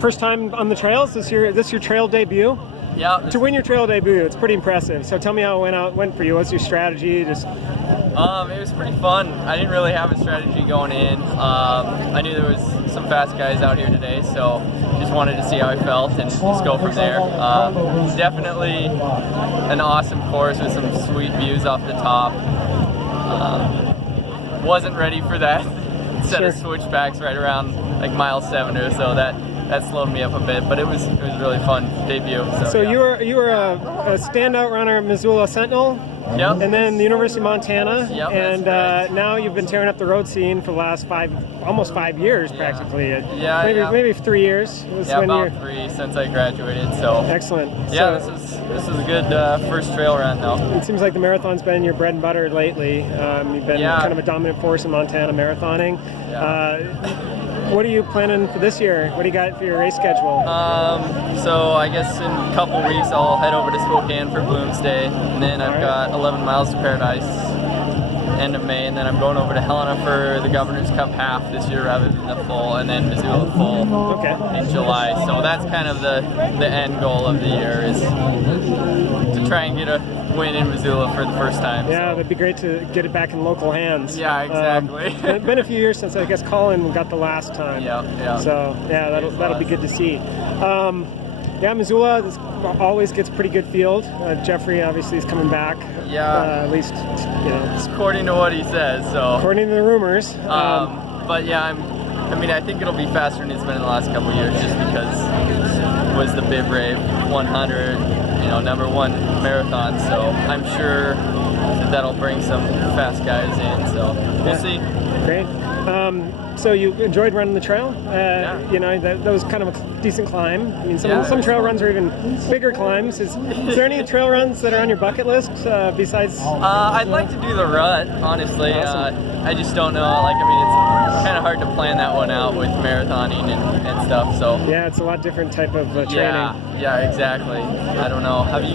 First time on the trails? This your trail debut? Yeah. To win your trail debut, it's pretty impressive. So tell me how it went for you. What's your strategy? It was pretty fun. I didn't really have a strategy going in. I knew there was some fast guys out here today, so just wanted to see how I felt and just go from there. Definitely an awesome course with some sweet views off the top. Wasn't ready for that set of switchbacks right around like mile 7 or so. That slowed me up a bit, but it was really fun debut. So yeah. you were a standout runner at Missoula Sentinel. Yep. And then the University of Montana. Yep, and now you've been tearing up the road scene for the last almost 5 years practically. Yeah. Maybe 3 years. About 3 since I graduated. So excellent. Yeah, so, this is a good first trail run though. It seems like the marathon's been your bread and butter lately. You've been kind of a dominant force in Montana marathoning. Yeah. What are you planning for this year? What do you got for your race schedule? So I guess in a couple weeks I'll head over to Spokane for Bloomsday, and then I've got 11 miles to Paradise end of May, and then I'm going over to Helena for the Governor's Cup half this year rather than the full, and then Missoula full in July. So that's kind of the end goal of the year, is to try and get a win in Missoula for the first time. Yeah, that'd be great to get it back in local hands. Yeah, exactly. It's been a few years since I guess Colin got the last time. Yeah. So yeah, that'll be good to see. Yeah, Missoula always gets a pretty good field. Jeffrey obviously is coming back. Yeah. At least, according to what he says. So. According to the rumors. But yeah, I think it'll be faster than it's been in the last couple of years, just because it was the Bib Rave 100, #1 marathon. So I'm sure that'll bring some fast guys in. So we'll see. Great. So you enjoyed running the trail? That was kind of a decent climb. I mean, some trail runs are even bigger climbs. Is there any trail runs that are on your bucket list besides? I'd like to do the Rut, honestly. Awesome. I just don't know. It's kind of hard to plan that one out with marathoning and stuff. So yeah, it's a lot different type of training. Yeah, exactly. I don't know. Have you?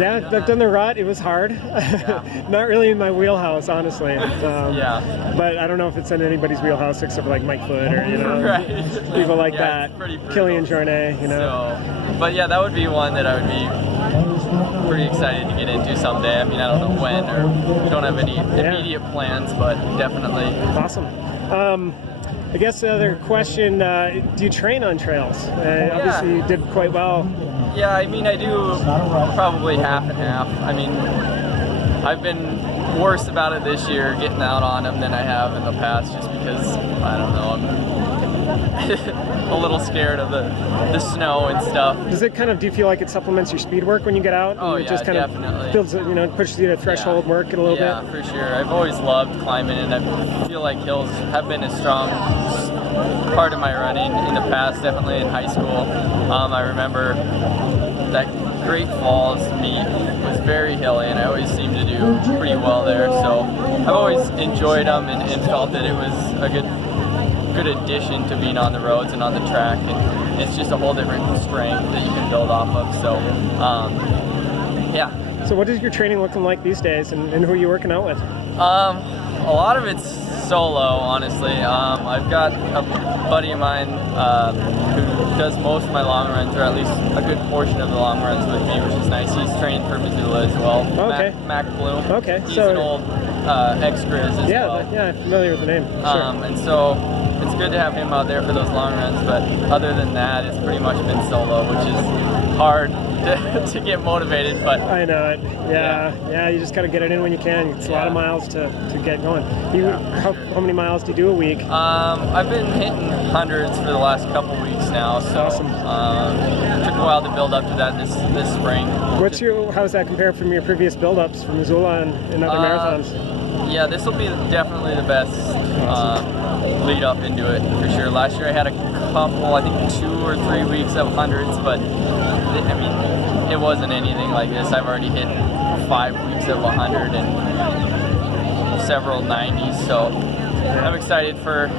Yeah, I've done the Rut. It was hard. Not really in my wheelhouse, honestly. But I don't know if it's in anybody's wheelhouse except for like Mike Foot or people like that. Killian Jornet, So, but yeah, that would be one that I would be pretty excited to get into someday. I don't know when, or we don't have any immediate plans, but definitely. Awesome. I guess the other question, do you train on trails? Obviously you did quite well. Yeah, I do probably half and half. I've been worse about it this year getting out on them than I have in the past, just because, I don't know, I'm a little scared of the snow and stuff. Do you feel like it supplements your speed work when you get out? Oh, it just kind definitely. Of builds, pushes you to threshold work it a little bit? Yeah, for sure. I've always loved climbing, and I feel like hills have been a strong part of my running in the past, definitely in high school. I remember that Great Falls meet was very hilly, and I always seemed to do pretty well there. So I've always enjoyed them and felt that it was a good addition to being on the roads and on the track, and it's just a whole different strength that you can build off of. So So what is your training looking like these days, and who are you working out with? A lot of it's solo, honestly. I've got a buddy of mine who does most of my long runs, or at least a good portion of the long runs with me, which is nice. He's trained for Missoula as well. Okay. Mac Bloom. Okay. He's an old ex-Grizz as well. Yeah, I'm familiar with the name. Sure. And so it's good to have him out there for those long runs, but other than that, it's pretty much been solo, which is hard to get motivated. But I know it. Yeah, you just got to get it in when you can. It's a lot of miles to get going. How many miles do you do a week? I've been hitting hundreds for the last couple weeks now, so awesome. It took a while to build up to that this spring. How does that compare from your previous build-ups from Missoula and other marathons? Yeah, this will be definitely the best lead up into it for sure. Last year I had a couple, I think 2 or 3 weeks of hundreds, but it wasn't anything like this. I've already hit 5 weeks of 100 and several 90s, so I'm excited for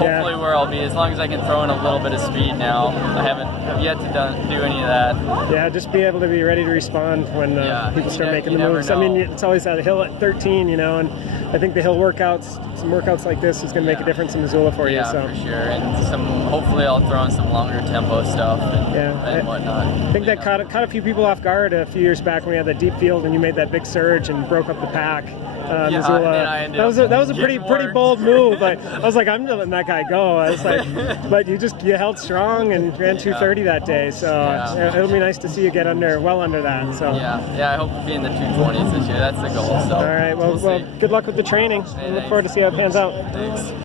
hopefully where I'll be, as long as I can throw in a little bit of speed now. I have yet to do any of that. Yeah, just be able to be ready to respond when people start making the moves. I mean, it's always that hill at 13, you know, and I think the hill workouts, some workouts like this is going to make a difference in Missoula for you. So. For sure. And hopefully I'll throw in some longer tempo stuff and whatnot. I think that caught a few people off guard a few years back when we had that deep field and you made that big surge and broke up the pack. Missoula. That was a pretty bold move. But I was like, I'm not letting that guy go. I was like, but you held strong and ran 2:30 that day. So it'll be nice to see you get well under that. So I hope to be in the 220s this year. That's the goal. So all right. Well, good luck with the training. I look forward to see how it pans out. Thanks.